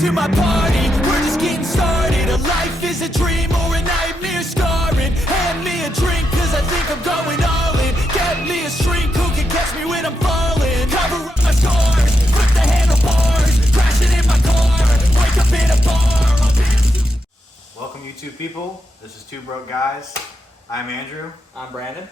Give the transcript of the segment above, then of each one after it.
to my party, we're just getting started. A life is a dream or a nightmare scarring. Hand me a drink cause I think I'm going all in. Get me a shrink who can catch me when I'm falling. Cover up my scars, flip the handlebars, crashing in my car, wake up in a bar. Welcome YouTube people, this is Two Broke Guys. I'm Andrew. I'm Brandon.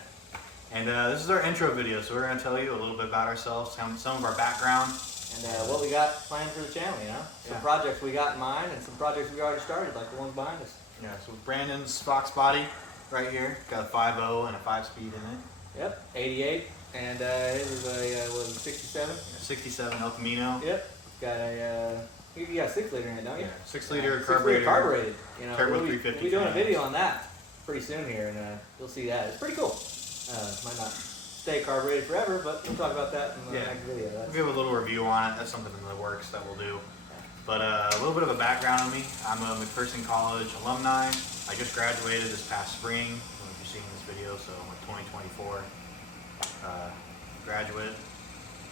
And this is our intro video, so we're going to tell you a little bit about ourselves, some of our background. And what we got planned for the channel, you know? Some projects we got in mind and some projects we already started, like the ones behind us. Yeah, so Brandon's Fox body right here, got a 5.0 and a 5-speed in it. Yep, 88, and his is a, what is it, 67? 67 El Camino. Yep, got a, you got a 6-liter in it, don't you? Yeah, 6-liter carbureted. 6-liter carbureted. You know, turbo we'll 350. be doing a video on that pretty soon here, and you'll see that. It's pretty cool. Might not stay carbureted forever, but we'll talk about that in the next video. We'll give a little review on it. That's something in the works that we'll do. But a little bit of a background on me. I'm a McPherson College alumni. I just graduated this past spring. I don't know if you're seeing this video, so I'm a 2024 graduate.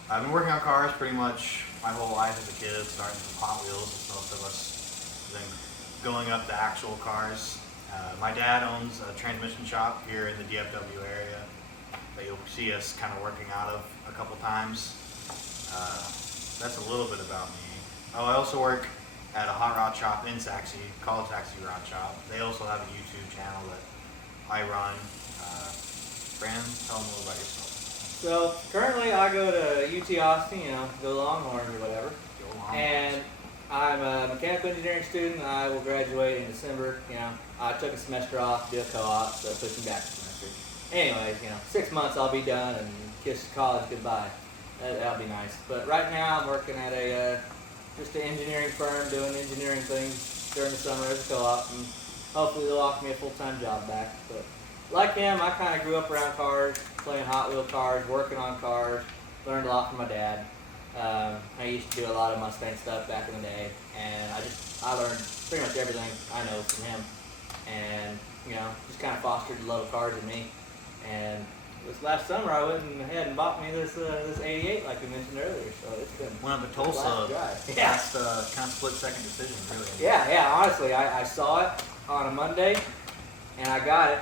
I've been working on cars pretty much my whole life as a kid, starting from Hot Wheels, as most of us, then going up to actual cars. My dad owns a transmission shop here in the DFW area that you'll see us kind of working out of a couple times. That's a little bit about me. Oh, I also work at a hot rod shop in Saxe, called Saxe Rod Shop. They also have a YouTube channel that I run. Brandon, tell them a little about yourself. So currently I go to UT Austin, you know, go Longhorns or whatever. Go Longhorns. And I'm a mechanical engineering student. I will graduate in December. You know, I took a semester off, did a co-op, so it pushed me back a semester. Anyways, you know, 6 months I'll be done and kiss college goodbye. That'll be nice. But right now I'm working at a just an engineering firm doing engineering things during the summer as a co-op, and hopefully they'll offer me a full-time job back. But like him, I kind of grew up around cars, playing Hot Wheel cars, working on cars, learned a lot from my dad. I used to do a lot of Mustang stuff back in the day, and I learned pretty much everything I know from him, and you know, just kind of fostered the love of cars in me. And this last summer I went ahead and bought me this 88 like we mentioned earlier, so it's been went up to Tulsa. Yeah. Last kind of split second decision, really. Yeah, honestly, I saw it on a Monday, and I got it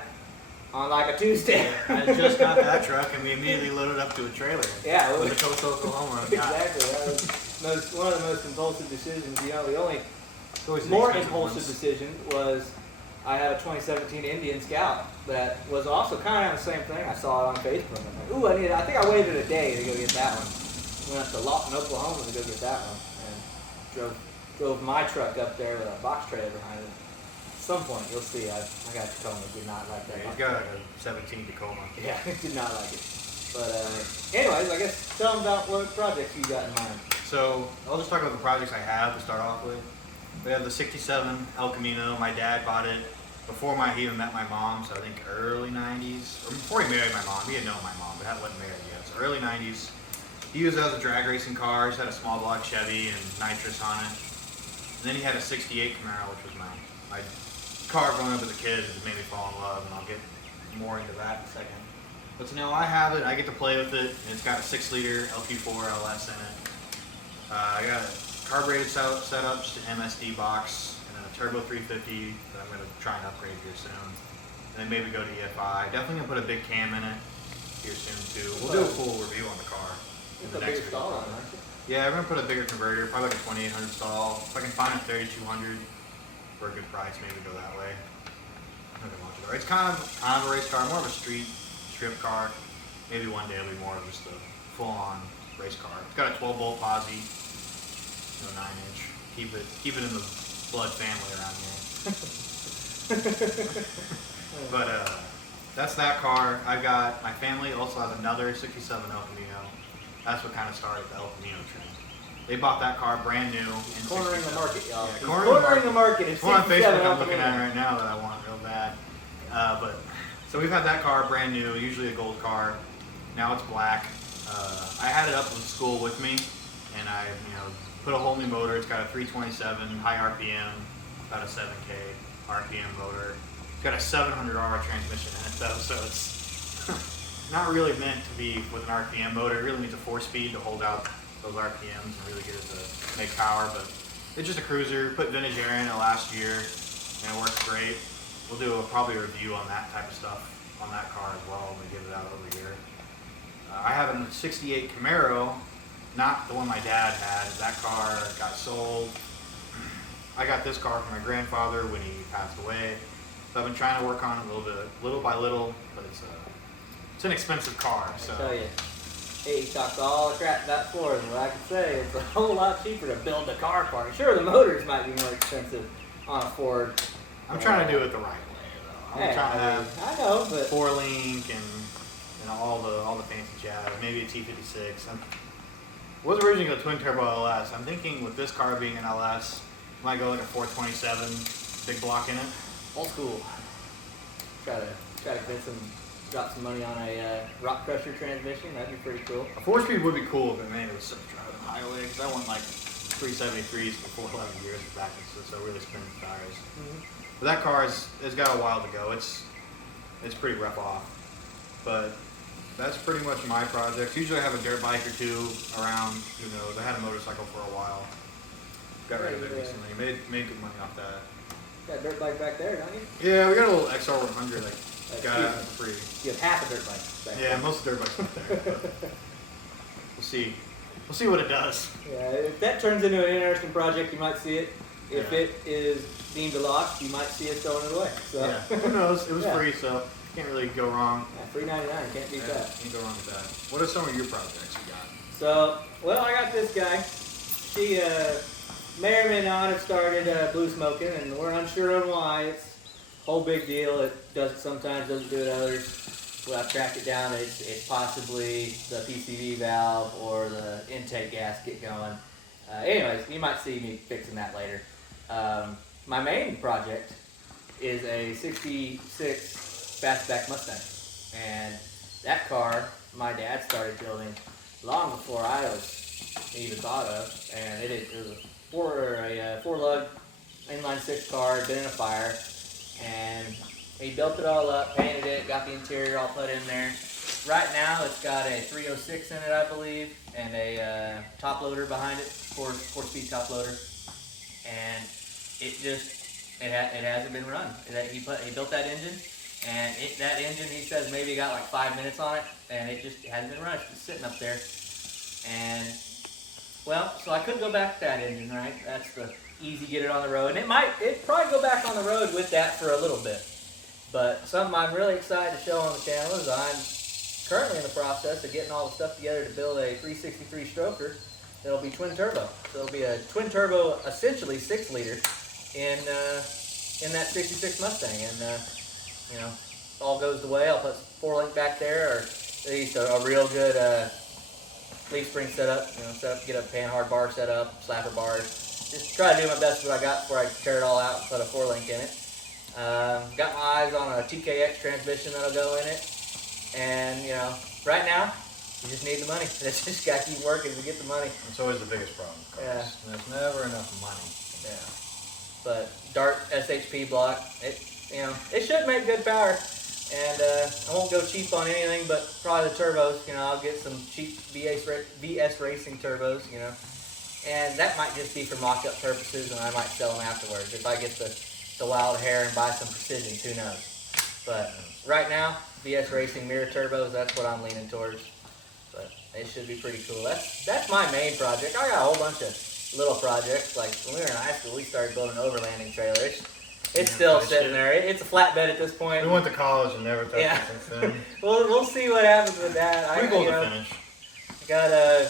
on like a Tuesday. I just got that truck and we immediately loaded up to a trailer. Yeah, with a Tulsa, Oklahoma. Exactly. That was one of the most impulsive decisions. You know, the only Always more impulsive decision was I have a 2017 Indian Scout that was also kind of the same thing. I saw it on Facebook. I'm like, ooh, I think I waited a day to go get that one. Went up to Lawton, Oklahoma to go get that one, and drove my truck up there with a box trailer behind it. At some point, you'll see. I got Tacoma. Did not like that. He's got a 17 Tacoma. Yeah, did not like it. But anyways, I guess tell them about what projects you got in mind. So I'll just talk about the projects I have to start off with. We have the 67 El Camino. My dad bought it before he even met my mom, so I think early 90s. Or before he married my mom. He had known my mom, but wasn't married yet. So early 90s. He used it as a drag racing car. He had a small block Chevy and nitrous on it. And then he had a 68 Camaro, which was my car growing up as a kid. It made me fall in love, and I'll get more into that in a second. But so now I have it. I get to play with it. And it's got a 6-liter LQ4 LS in it. I got a carbureted setup, just an MSD box, and then a turbo 350 that I'm going to try and upgrade here soon. And then maybe go to EFI. Definitely going to put a big cam in it here soon too. We'll do a full review on the car in the next video. Stall on it, aren't you? Yeah, we're going to put a bigger converter, probably like a 2800 stall. If I can find a 3200 for a good price, maybe go that way. It's kind of a race car, more of a strip car. Maybe one day it'll be more of just a full-on race car. It's got a 12-volt posi, 9-inch. Keep it in the blood family around here. But that's that car. My family also has another 67 El Camino. That's what kind of started the El Camino trend. They bought that car brand new. Cornering the market, y'all. Yeah, cornering the market. It's one on Facebook I'm looking at right now that I want real bad. So we've had that car brand new, usually a gold car. Now it's black. I had it up in school with me, and I put a whole new motor. It's got a 327 high RPM, about a 7K RPM motor. It's got a 700R transmission in it though, so it's not really meant to be with an RPM motor. It really needs a 4-speed to hold out those RPMs and really get it to make power, but It's just a cruiser. Put vintage air in it last year, and it works great. We'll do probably a review on that type of stuff on that car as well when we get it out over here. I have a '68 Camaro, not the one my dad had. That car got sold. I got this car from my grandfather when he passed away. So I've been trying to work on it little by little, but it's an expensive car. So I tell you, he talks all the crap about Florida, and what I can say, it's a whole lot cheaper to build a car part. Sure, the motors might be more expensive on a Ford. I'm trying to do it the right way, though. I'm trying to have I know, but 4-link and all the fancy jazz. Maybe a T56. I was originally going to twin turbo LS. I'm thinking with this car being an LS, I might go like a 427 big block in it. old school. Try to get drop some money on a rock crusher transmission. That'd be pretty cool. A 4-speed would be cool, but man, it was so driving the highway because I went like 373s for 11 years back, so really spinning tires. But that car it's got a while to go. It's pretty rough off, but that's pretty much my project. Usually I have a dirt bike or two around. Who knows? I had a motorcycle for a while. Got rid of it recently. Made good money off that. Got a dirt bike back there, don't you? Yeah, we got a little XR100. Got it for free. You have half a dirt bike back there. Yeah, most of the dirt bikes back there. But we'll see. We'll see what it does. Yeah, if that turns into an interesting project, you might see it. If it is deemed a loss, you might see us throwing it away. So. Yeah, who knows? It was Yeah. free, so can't really go wrong. Yeah, free 99, can't beat that. Can't go wrong with that. What are some of your projects you got? So, well, I got this guy. She may or may not have started blue smoking, and we're unsure on why. It's a whole big deal. It does it sometimes, doesn't do it others. Well, I've tracked it down. It's possibly the PCV valve or the intake gasket going. Anyways, you might see me fixing that later. My main project is a 66 fastback Mustang. And that car, my dad started building long before I was even thought of. And it was a four-lug inline six car, been in a fire. And he built it all up, painted it, got the interior all put in there. Right now, it's got a 306 in it, I believe, and a top loader behind it, four-speed top loader. And it hasn't been run. He built that engine, and that engine, he says, maybe got like 5 minutes on it, and it just hasn't been run. It's just sitting up there. And well, so I could go back to that engine, right? That's the easy get it on the road, and it'd probably go back on the road with that for a little bit. But something I'm really excited to show on the channel is I'm currently in the process of getting all the stuff together to build a 363 stroker that'll be twin turbo. So it'll be a twin turbo, essentially 6-liter in that 66 Mustang. And you know, if all goes the way, I'll put 4-link back there, or at least a real good leaf spring setup. You know, get a pan-hard bar set up, slapper bars. Just try to do my best with what I got before I tear it all out and put a 4-link in it. Got my eyes on a TKX transmission that'll go in it. And, you know, right now, you just need the money. It's just got to keep working to get the money. It's always the biggest problem with cars. Yeah. There's never enough money. Yeah. But Dart SHP block, it should make good power. And I won't go cheap on anything, but probably the turbos. You know, I'll get some cheap VS Racing turbos, you know. And that might just be for mock-up purposes, and I might sell them afterwards. If I get the wild hair and buy some precisions, who knows. But right now, VS Racing mirror turbos, that's what I'm leaning towards. But it should be pretty cool. That's my main project. I got a whole bunch of little projects. Like when we were in high school, we started building an overlanding trailer. It's still sitting there. It's a flatbed at this point. We went to college and never touched it since then. We'll see what happens with that. We go to finish. Got a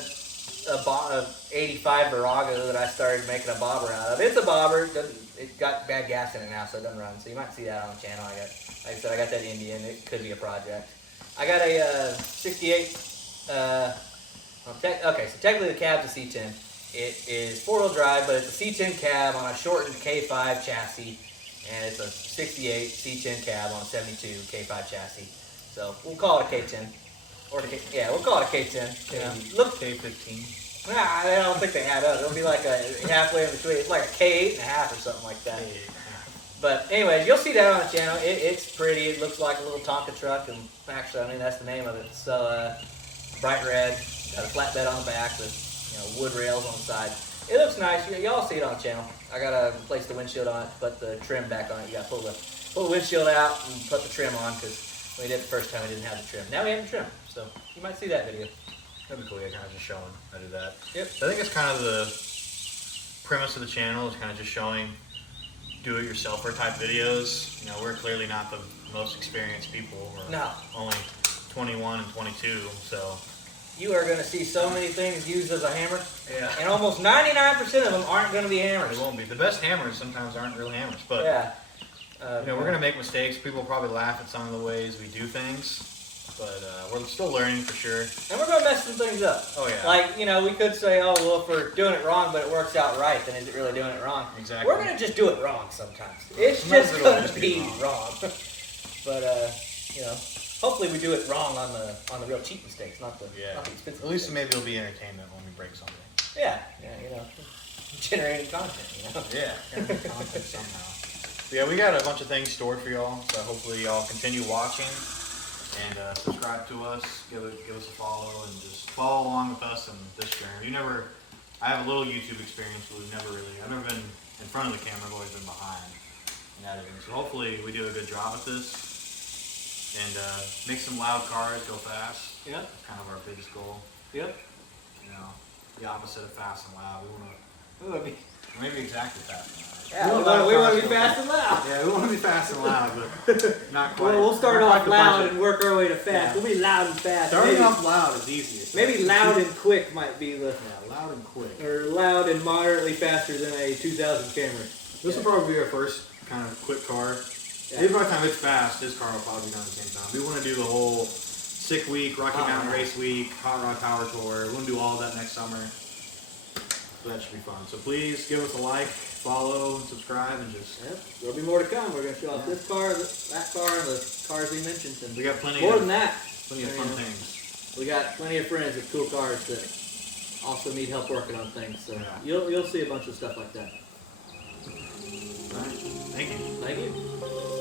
85 Virago that I started making a bobber out of. It's a bobber. It got bad gas in it now, so it doesn't run. So you might see that on the channel. Like I said, I got that Indian. It could be a project. I got a 68. Okay, so technically the cab's a C10. It is 4-wheel drive, but it's a C10 cab on a shortened K5 chassis, and it's a 68 C10 cab on a 72 K5 chassis. So we'll call it a K10. We'll call it a K10. Yeah. Look, K15. Nah, I don't think they add up. It'll be like a halfway in between. It's like a K8.5 or something like that. But anyways, you'll see that on the channel. It's pretty. It looks like a little Tonka truck, and actually, I mean that's the name of it. So bright red, got a flatbed on the back with wood rails on the side. It looks nice. Y'all see it on the channel. I gotta replace the windshield on it, put the trim back on it. You gotta pull the windshield out and put the trim on because when we did it the first time we didn't have the trim. Now we have the trim, so you might see that video. That'd be cool. Yeah, kind of just showing how to do that. Yep. I think it's kind of the premise of the channel is kind of just showing do-it-yourselfer type videos. You know, we're clearly not the most experienced people. We're No. only 21 and 22, so. You are gonna see so many things used as a hammer, Yeah. and almost 99% of them aren't gonna be hammers. It won't be. The best hammers sometimes aren't real hammers, but Yeah. you know, we're gonna make mistakes. People will probably laugh at some of the ways we do things, but we're still learning for sure. And we're gonna mess some things up. Oh yeah. Like, you know, we could say, oh, well, if we're doing it wrong, but it works out right, then is it really doing it wrong? Exactly. We're gonna just do it wrong sometimes. It's Sometimes just it'll gonna just be be wrong. But you know, hopefully we do it wrong on the real cheap mistakes, not the expensive. At least mistakes. maybe it'll be entertainment when we break something. Yeah, you know, generating content, you know. Yeah, content somehow. So yeah, we got a bunch of things stored for y'all. So hopefully y'all continue watching and subscribe to us. Give us a follow and just follow along with us in this journey. I have a little YouTube experience, but I've never been in front of the camera. I've always been behind in editing. So hopefully we do a good job at this and make some loud cars go fast. Yep. That's kind of our biggest goal. Yep. You know, the opposite of fast and loud. We want to be. Maybe exactly fast and loud. Yeah, we want to be fast and loud. Yeah, we want to be fast and loud, but not quite. Well, we'll start not off quite the loud budget. and work our way to fast. Yeah. We'll be loud and fast. Starting maybe, off loud is easiest. maybe loud and quick might be the. Yeah, loud and quick. Or loud and moderately faster than a 2000 Camry. This will probably be our first kind of quick car. Yeah. Maybe by the time it's fast, this car will probably be done at the same time. We want to do the whole sick week, Rocky Mountain Race Week, Hot Rod Power Tour. We're going to do all of that next summer. So that should be fun. So please give us a like, follow, and subscribe, and just. Yep. There'll be more to come. We're going to show off this car, that car, and the cars we mentioned. And We got plenty more of than that. Plenty of fun things. We got plenty of friends with cool cars that also need help working on things. So Yeah. you'll see a bunch of stuff like that. All right. Thank you. Thank you.